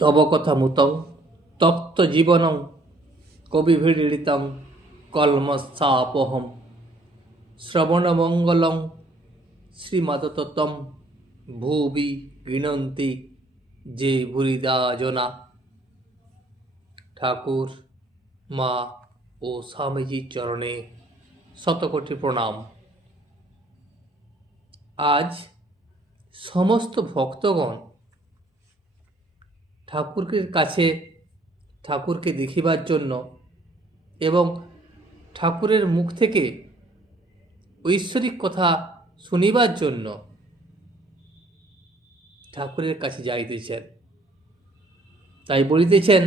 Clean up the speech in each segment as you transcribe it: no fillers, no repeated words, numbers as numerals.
তব কথামুতং তপ্ত জীবনং কবিভিড়িতং কলমস্থাপহম শ্রবণমঙ্গলং শ্রীমাততম ভুবি গৃণন্তি যে ভুরিদা জনা। ঠাকুর, মা ও স্বামীজির চরণে শতকোটি প্রণাম। আজ সমস্ত ভক্তগণ ঠাকুরের কাছে ঠাকুরকে দেখিবার জন্য এবং ঠাকুরের মুখ থেকে ঐশ্বরিক কথা শুনিবার জন্য ঠাকুরের কাছে যাইতেছেন। তাই বলিতেছেন,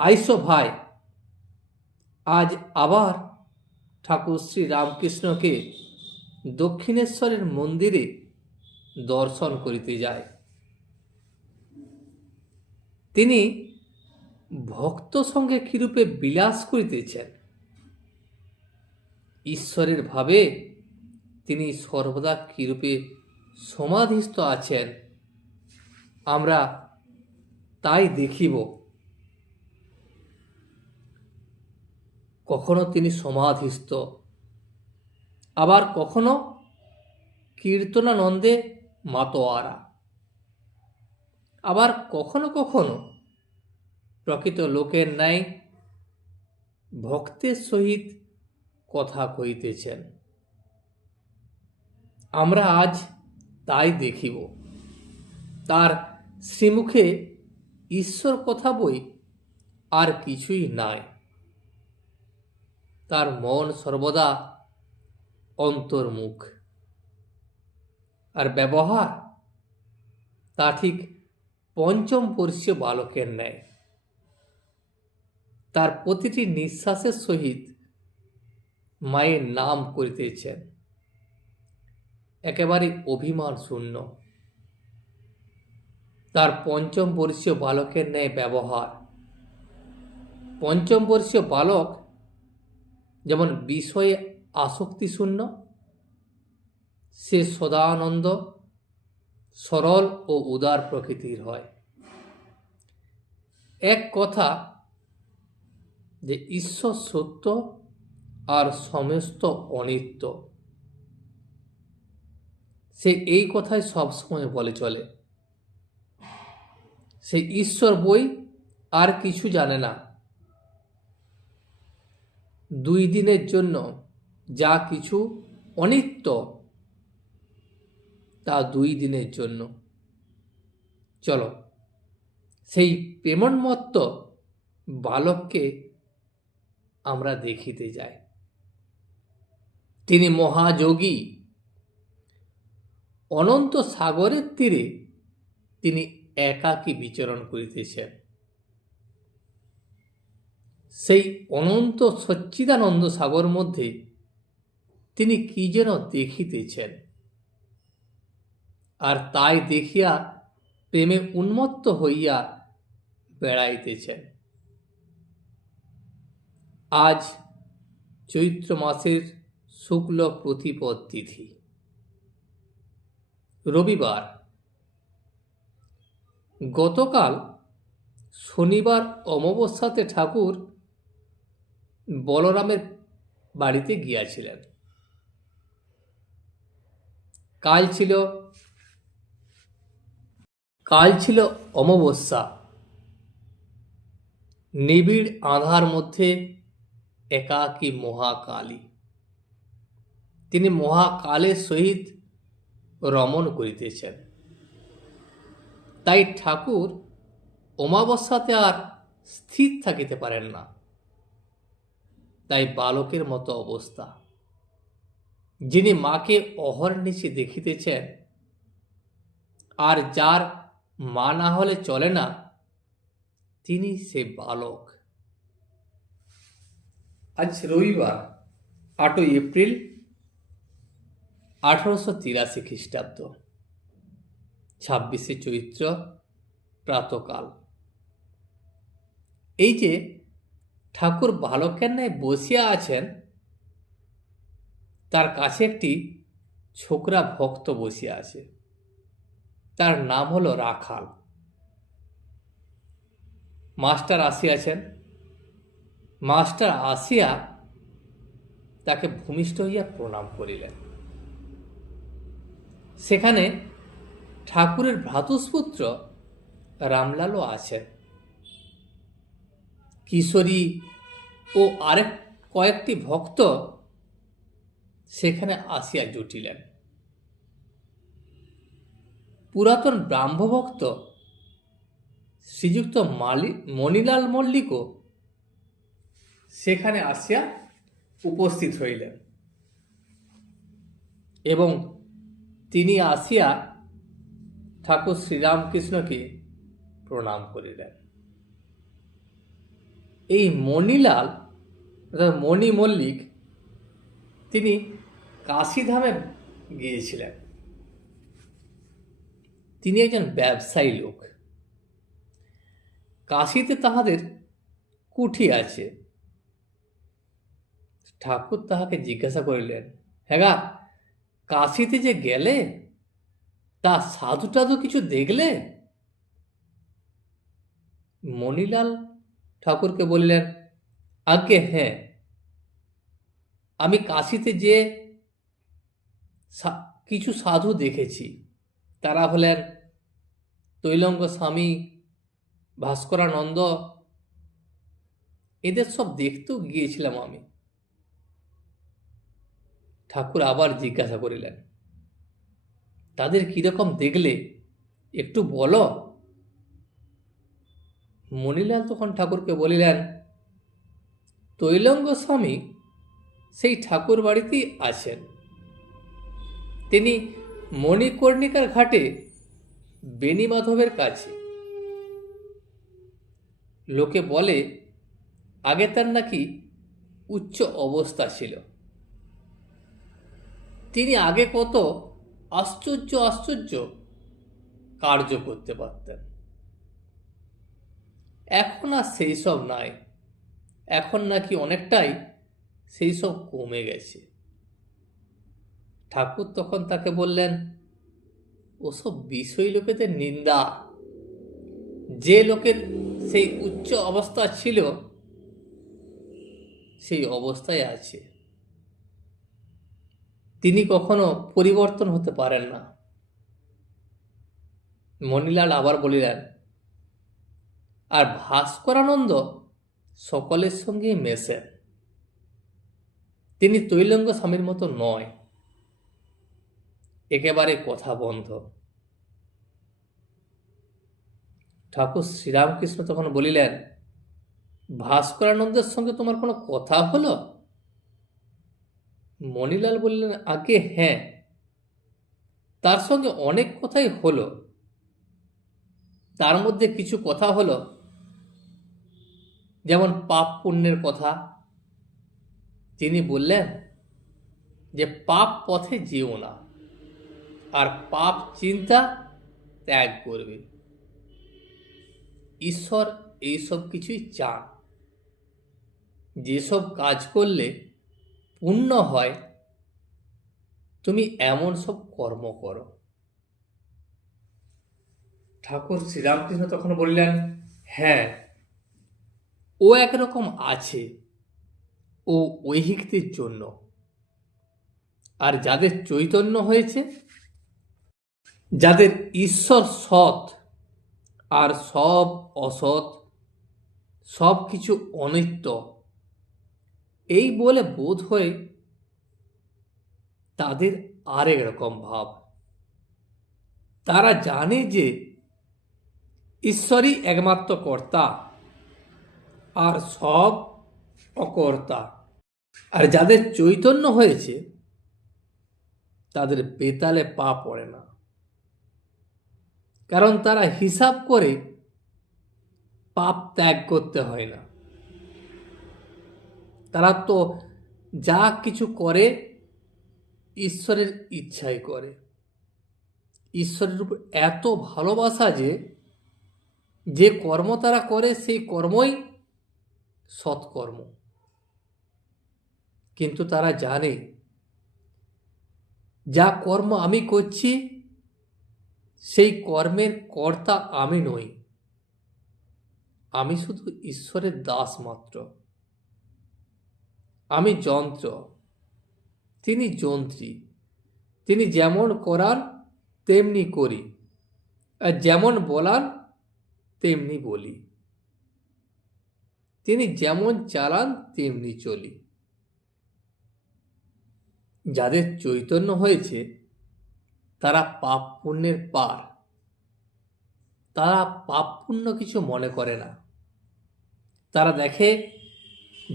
আইসো ভাই, আজ আবার ঠাকুর শ্রী রামকৃষ্ণকে দক্ষিণেশ্বরের মন্দিরে দর্শন করিতে যায়। তিনি ভক্ত সঙ্গে কিরূপে বিলাস করিতেছেন, ঈশ্বরের ভাবে তিনি সর্বদা কিরূপে সমাধিস্থ আছেন, আমরা তাই দেখিব। কখনো তিনি সমাধিস্থ, আবার কখনো কীর্তনানন্দে মাতোয়ারা, আবার কখনো কখনো প্রকৃত লোকের ন্যায় ভক্তের সহিত কথা কহিতেছেন। আমরা আজ তাই দেখিব। তার শ্রীমুখে ঈশ্বর কথা বই আর কিছুই নাই। তার মন সর্বদা অন্তর্মুখ, আর ব্যবহার তা ঠিক পঞ্চম বর্ষীয় বালকের ন্যায়। তার প্রতিটি নিঃশ্বাসের সহিত মায়ের নাম করিতেছেন, একেবারে অভিমান শূন্য। তার পঞ্চম বর্ষীয় বালকের ন্যায় ব্যবহার। পঞ্চম বর্ষীয় বালক যেমন বিষয়ে আসক্তি শূন্য, সে সদানন্দ, সরল ও উদার প্রকৃতির হয়। এক কথা যে ঈশ্বর সত্য আর সমস্ত অনিত্য, সে এই কথাই সবসময় বলে চলে। সে ঈশ্বর বই আর কিছু জানে না। 2 দিনের জন্য যা কিছু অনিত্য, তা 2 দিনের জন্য। চলো সেই প্রেমোন্মত্ত বালককে আমরা দেখিতে যাই। তিনি মহাযোগী। অনন্ত সাগরের তীরে তিনি একাকী বিচরণ করিতেছেন। সেই অনন্ত সচ্চিদানন্দ সাগর মধ্যে তিনি কি যেন দেখিতেছেন, আর তাই দেখিয়া প্রেমে উন্মত্ত হইয়া বেড়াইতেছেন। আজ চৈত্র মাসের শুক্ল প্রতিপদ তিথি, রবিবার। গতকাল শনিবার অমাবস্যাতে ঠাকুর বলরামের বাড়িতে গিয়াছিলেন। কাল ছিল অমাবস্যা। নিবিড় আঁধার মধ্যে একাকী মহাকালী। তিনি মহাকালের সহিত রমণ করিতেছেন। তাই ঠাকুর অমাবস্যাতে আর স্থির থাকিতে পারেন না। তাই বালকের মতো অবস্থা। যিনি মাকে অহর্নিশি দেখিতেছেন, আর যার মা না হলে চলে না, তিনি সে বালক। আজ রবিবার 8 এপ্রিল 1883 খ্রিস্টাব্দ, 26শে চৈত্র, প্রাতকাল। এই যে ঠাকুর বালকের ন্যায় বসিয়া আছেন, তার কাছে একটি ছোকরা ভক্ত বসিয়া আছে। তার নাম হলো রাখাল। মাস্টার আসিয়াছেন। মাস্টার আসিয়া তাকে ভূমিষ্ঠ হইয়া প্রণাম করিলেন। সেখানে ঠাকুরের ভ্রাতুষ্পুত্র রামলালও আছেন। কিশোরী ও আরেক কয়েকটি ভক্ত সেখানে আসিয়া জুটিলেন। পুরাতন ব্রাহ্মভক্ত শ্রীযুক্ত মণিলাল মল্লিকও সেখানে আসিয়া উপস্থিত হইলেন এবং তিনি আসিয়া ঠাকুর শ্রীরামকৃষ্ণকে প্রণাম করিলেন। এই মণিলাল মণি মল্লিক তিনি কাশীধামে গিয়েছিলেন। তিনি একজন ব্যবসায়ী লোক। কাশীতে তাহাদের কুঠি আছে। ঠাকুর তাহাকে জিজ্ঞাসা করিলেন, হ্যাঁ, কাশীতে যে গেলে তা সাধু টাধু কিছু দেখলে? মণিলাল ঠাকুরকে বলিলেন, আজ্ঞে হ্যাঁ, আমি কাশীতে যে কিছু সাধু দেখেছি। তারা হলেন তৈলঙ্গ স্বামী, ভাস্করানন্দ। এদের সব দেখতেও গিয়েছিলাম আমি। ঠাকুর আবার জিজ্ঞাসা করিলেন, তাদের কিরকম দেখলে একটু বলো। মণিলাল তখন ঠাকুরকে বলিলেন, তৈলঙ্গ স্বামী সেই ঠাকুর বাড়িতেই আছেন। তিনি মণিকর্ণিকার ঘাটে বেণীমাধবের কাছে। লোকে বলে আগে তার নাকি উচ্চ অবস্থা ছিল। তিনি আগে কত আশ্চর্য আশ্চর্য কার্য করতে পারতেন। এখন আর সেই সব নাই। এখন নাকি অনেকটাই সেই সব কমে গেছে। ঠাকুর তখন তাকে বললেন, ওসব বিষয় লোকেদের নিন্দা। যে লোকের সেই উচ্চ অবস্থা ছিল সেই অবস্থায় আছে। তিনি কখনো পরিবর্তন হতে পারেন না। মণিলাল আবার বলিলেন, আর ভাস্করানন্দ সকলের সঙ্গে মেশেন। তিনি তৈলঙ্গ স্বামীর মতো নয়, একেবারে কথা বন্ধ। ঠাকুর শ্রীরামকৃষ্ণ তখন বলিলেন, ভাস্করানন্দের সঙ্গে তোমার কোনো কথা হলো? মণিলাল বললেন, আগে হ্যাঁ, তার সঙ্গে অনেক কথাই হলো। তার মধ্যে কিছু কথা হলো যেমন পাপ পুণ্যের কথা। তিনি বললেন যে পাপ পথে যেও না, আর পাপ চিন্তা ত্যাগ করবে। ঈশ্বর এইসব কিছুই চান। যেসব কাজ করলে পুণ্য হয় তুমি এমন সব কর্ম করো। ঠাকুর শ্রীরামকৃষ্ণ তখন বললেন, হ্যাঁ, ও একরকম আছে, ও ঐহিকদের জন্য। আর যাদের চৈতন্য হয়েছে, যাদের ঈশ্বর সৎ আর সব অসৎ, সব কিছু অনিত্য এই বলে বোধ হয়, তাদের আরেক রকম ভাব। তারা জানে যে ঈশ্বরই একমাত্র কর্তা আর সব অকর্তা। আর যাদের চৈতন্য হয়েছে তাদের বেতালে পা পড়ে না, কারণ তারা হিসাব করে পাপ ত্যাগ করতে হয় না। তারা তো যা কিছু করে ঈশ্বরের ইচ্ছাই করে। ঈশ্বরের উপর এত ভালোবাসা যে কর্ম তারা করে সেই কর্মই সৎকর্ম। কিন্তু তারা জানে যা কর্ম আমি করছি সেই কর্মের কর্তা আমি নই, আমি শুধু ঈশ্বরের দাস মাত্র। আমি যন্ত্র, তিনি যন্ত্রী। তিনি যেমন করান তেমনি করি, আর যেমন বলান তেমনি বলি। তিনি যেমন চালান তেমনি চলি। যাদের চৈতন্য হয়েছে তারা পাপ পুণ্যের পার। তারা পাপ পুণ্য কিছু মনে করে না। তারা দেখে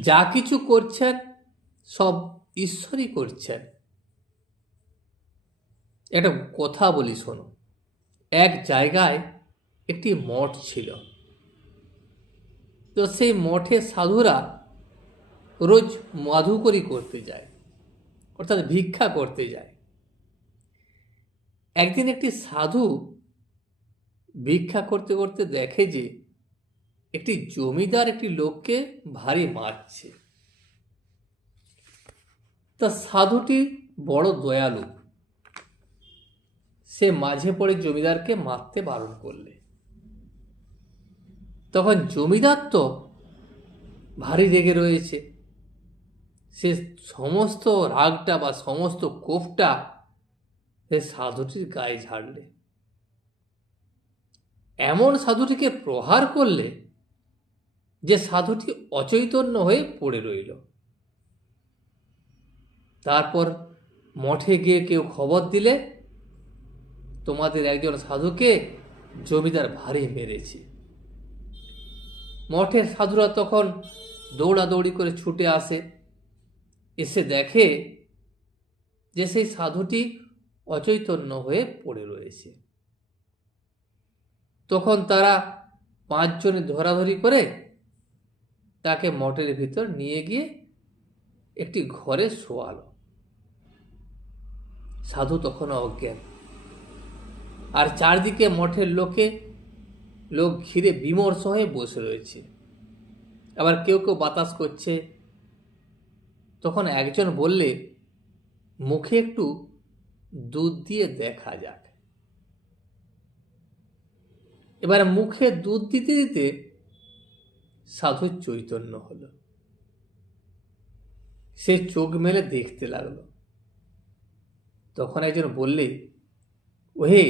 যা কিছু করছেন সব ঈশ্বরই করছেন। একটা কথা বলি শোনো। এক জায়গায় একটি মঠ ছিল। তো সেই মঠে সাধুরা রোজ মাধুকরী করতে যায়, অর্থাৎ ভিক্ষা করতে যায়। একদিন একটি সাধু ভিক্ষা করতে করতে দেখে যে একটি জমিদার একটি লোককে ভারী মারছে। তা সাধুটি বড় দয়ালু, সে মাঝে পড়ে জমিদারকে মারতে বারণ করলে। তখন জমিদার তো ভারী রেগে রয়েছে। সে সমস্ত রাগটা বা সমস্ত কোপটা সে সাধুটির গায়ে ঝাড়লে, এমন সাধুটিকে প্রহার করলে যে সাধুটি অচৈতন্য হয়ে পড়ে রইল। তারপর মঠে গিয়ে কেউ খবর দিলে, তোমাদের একজন সাধুকে জমিদার ভারী মেরেছে। মঠের সাধুরা তখন দৌড়াদৌড়ি করে ছুটে আসে, এসে দেখে যে সেই সাধুটি অচৈতন্য হয়ে পড়ে রয়েছে। তখন তারা 5 জনে ধরাধরি করে তাকে মঠের ভিতর নিয়ে গিয়ে একটি ঘরে শোয়ালো। সাধু তখন অজ্ঞান, আর চারদিকে মঠের লোক ঘিরে বিমর্ষ হয়ে বসে রয়েছে। আবার কেউ কেউ বাতাস করছে। তখন একজন বললে, মুখে একটু দুধ দিয়ে দেখা যাক। এবার মুখে দুধ দিতে দিতে সাধুর চৈতন্য হলো। সে চোখ মেলে দেখতে লাগলো। তখন একজন বললে, ওহে,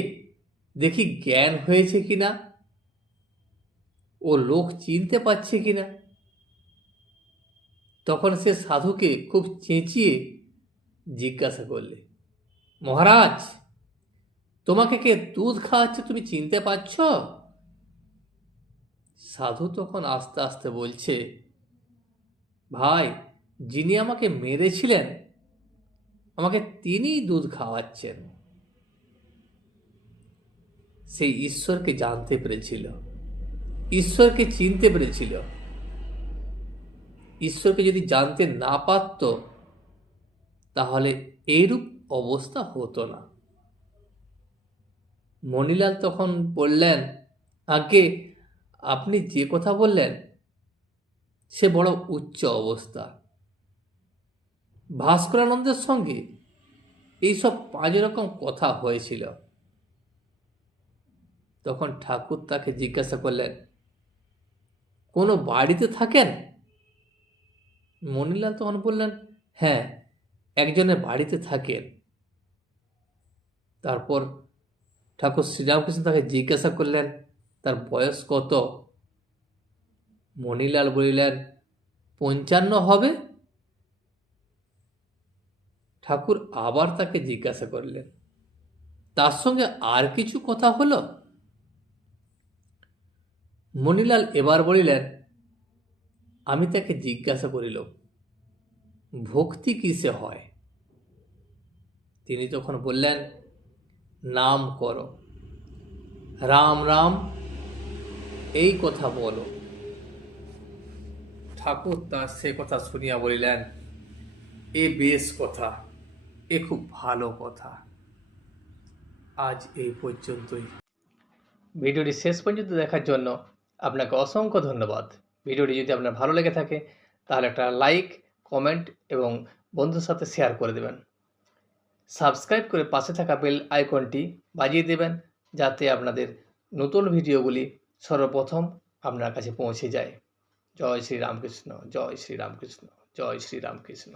দেখি জ্ঞান হয়েছে কিনা, ও লোক চিনতে পারছে কিনা। তখন সে সাধুকে খুব চেঁচিয়ে জিজ্ঞাসা করলে, মহারাজ, তোমাকে কে দুধ খাওয়াচ্ছে তুমি চিনতে পারছ? সাধু তখন আস্তে আস্তে বলছে, ভাই, যিনি আমাকে মেরেছিলেন আমাকে তিনিই দুধ খাওয়াচ্ছেন। সেই ঈশ্বরকে জানতে পেরেছিল, ঈশ্বরকে চিনতে পেরেছিল। ঈশ্বরকে যদি জানতে না পারত তাহলে এইরূপ অবস্থা হতো না। মণিলাল তখন বললেন, আগে আপনি যে কথা বললেন সে বড় উচ্চ অবস্থা। ভাস্করানন্দের সঙ্গে এইসব 5 রকম কথা হয়েছিল। তখন ঠাকুর তাকে জিজ্ঞাসা করলেন, কোনো বাড়িতে থাকেন? মণিলাল তখন বললেন, হ্যাঁ, একজনের বাড়িতে থাকেন। তারপর ঠাকুর শ্রীরামকৃষ্ণ তাকে জিজ্ঞাসা করলেন, তার বয়স কত? মণিলাল বলিলেন, 55 হবে। ঠাকুর আবার তাকে জিজ্ঞাসা করলেন, তার সঙ্গে আর কিছু কথা হলো? মণিলাল এবার বলিলেন, আমি তাকে জিজ্ঞাসা করিল, ভক্তি কিসে হয়? তিনি তখন বললেন, নাম করো, রাম রাম এই কথা বলো। ঠাকুর তার সে কথা শুনিয়া বলিলেন, এ বেশ কথা, এ খুব ভালো কথা। আজ এই পর্যন্তই। ভিডিওটি শেষ পর্যন্ত দেখার জন্য আপনাকে অসংখ্য ধন্যবাদ। ভিডিওটি যদি আপনার ভালো লেগে থাকে তাহলে একটা লাইক, কমেন্ট এবং বন্ধুর সাথে শেয়ার করে দেবেন। সাবস্ক্রাইব করে পাশে থাকা বেল আইকনটি বাজিয়ে দেবেন, যাতে আপনাদের নতুন ভিডিওগুলি সর্বপ্রথম আপনার কাছে পৌঁছে যায়। জয় শ্রী রামকৃষ্ণ, জয় শ্রী রামকৃষ্ণ, জয় শ্রী রামকৃষ্ণ।